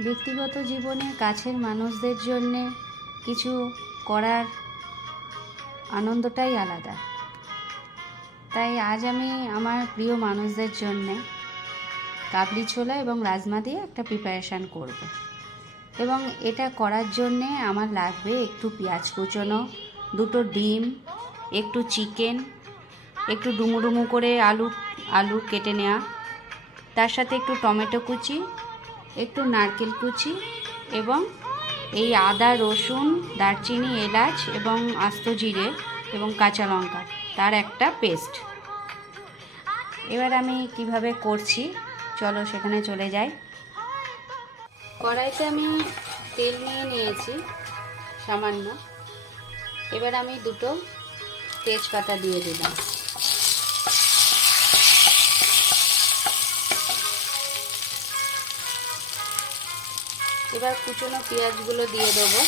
ব্যক্তিগত জীবনে কাছের মানুষদের জন্যে কিছু করার আনন্দটাই আলাদা। তাই আজ আমি আমার প্রিয় মানুষদের জন্যে কাবলি ছোলা এবং রাজমা দিয়ে একটা প্রিপারেশান করব। এবং এটা করার জন্যে আমার লাগবে একটু পেঁয়াজ কুচোনো, 2টো ডিম, একটু চিকেন, একটু ডুমো ডুমো করে আলু কেটে নেওয়া, তার সাথে একটু টমেটো কুচি, একটু নারকেল কুচি এবং এই আদা, রসুন, দারচিনি, এলাচ এবং আস্ত জিরে এবং কাঁচা লঙ্কা তার একটা পেস্ট। এবার আমি কিভাবে করছি চলো সেখানে চলে যাই। কড়াইতে আমি তেল নিয়েছি সামান্য। এবার আমি 2টো তেজপাতা দিয়ে দিলাম। এবার কুচনো পেঁয়াজগুলো দিয়ে দেবো।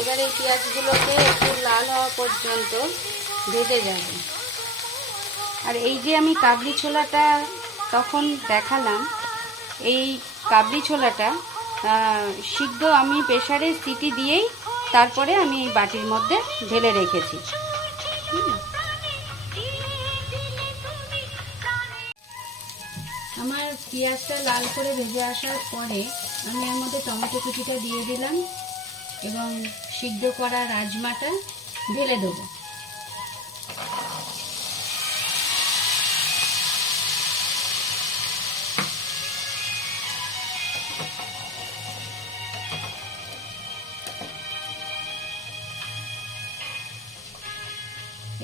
এবার এই পেঁয়াজগুলোকে একটু লাল হওয়া পর্যন্ত ভেজে যাবে। আর এই যে আমি কাবলি ছোলাটা তখন দেখালাম, এই কাবলি ছোলাটা সিদ্ধ আমি প্রেসারে সিটি দিয়েই তারপরে আমি এই বাটির মধ্যে ঢেলে রেখেছি। আমার পেঁয়াজটা লাল করে ভেজে আসার পরে আমি এর মধ্যে টমেটো কুচিটা দিয়ে দিলাম এবং সিদ্ধ করা রাজমাটা ঢেলে দেবো।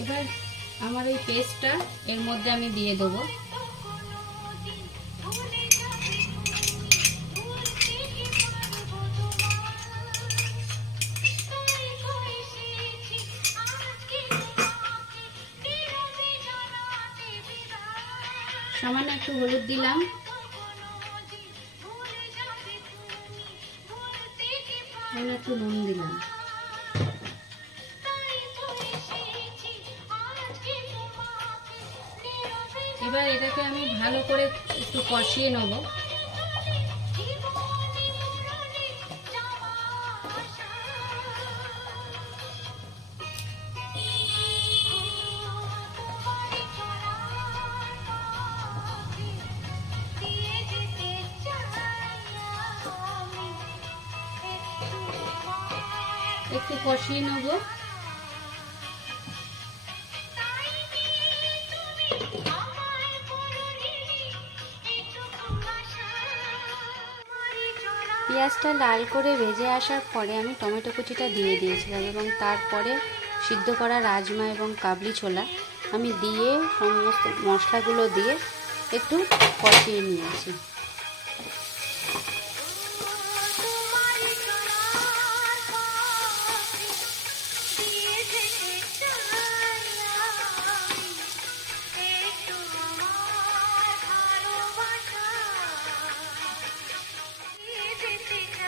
এবার আমার এই পেস্টটা এর মধ্যে আমি দিয়ে দেবো। সামান্য একটু হলুদ দিলাম, একটু নুন দিলাম। এবার এটাকে আমি ভালো করে একটু কষিয়ে নেব। একটু কষিয়ে নেব। পেঁয়াজটা লাল করে ভেজে আসার পরে আমি টমেটো কুচিটা দিয়ে দিয়েছিলাম এবং তারপরে সিদ্ধ করা রাজমা এবং কাবলি ছোলা আমি দিয়ে সমস্ত মশলাগুলো দিয়ে একটু কষিয়ে নিয়েছি।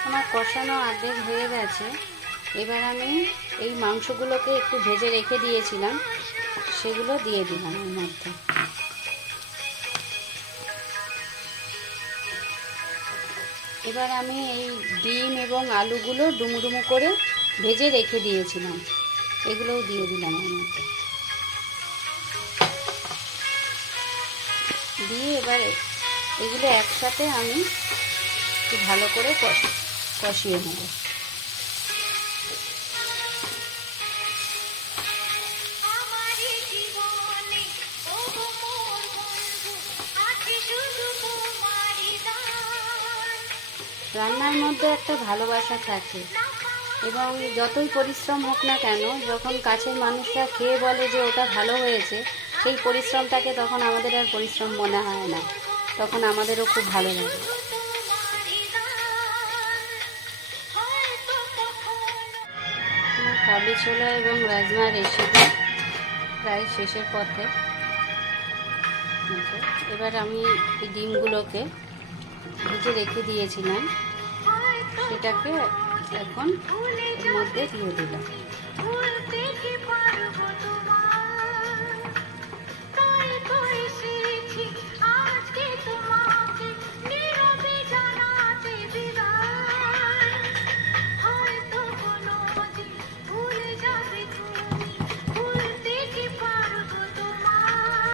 আমার কষানো অর্ধেক হয়ে গেছে। এবার আমি এই মাংসগুলোকে একটু ভেজে রেখে দিয়েছিলাম সেগুলো দিয়ে দিলাম এর মধ্যে। এবার আমি এই ডিম এবং আলুগুলো ডুমো ডুমো করে ভেজে রেখে দিয়েছিলাম এগুলোও দিয়ে দিলাম এর মধ্যে। দিয়ে এবার এগুলো একসাথে আমি একটু ভালো করে কষিয়ে নেব। রান্নার মধ্যে একটা ভালোবাসা থাকে এবং যতই পরিশ্রম হোক না কেন, যখন কাছের মানুষরা খেয়ে বলে যে ওটা ভালো হয়েছে, সেই পরিশ্রমটাকে তখন আমাদের আর পরিশ্রম মনে হয় না, তখন আমাদেরও খুব ভালো লাগে। কাবলি ছোলা এবং রাজমা রেসিপি প্রায় শেষের পথে। এবার আমি এই ডিমগুলোকে ভিজে রেখে দিয়েছিলাম, সেটাকে এখন এর মধ্যে দিয়ে দিলাম।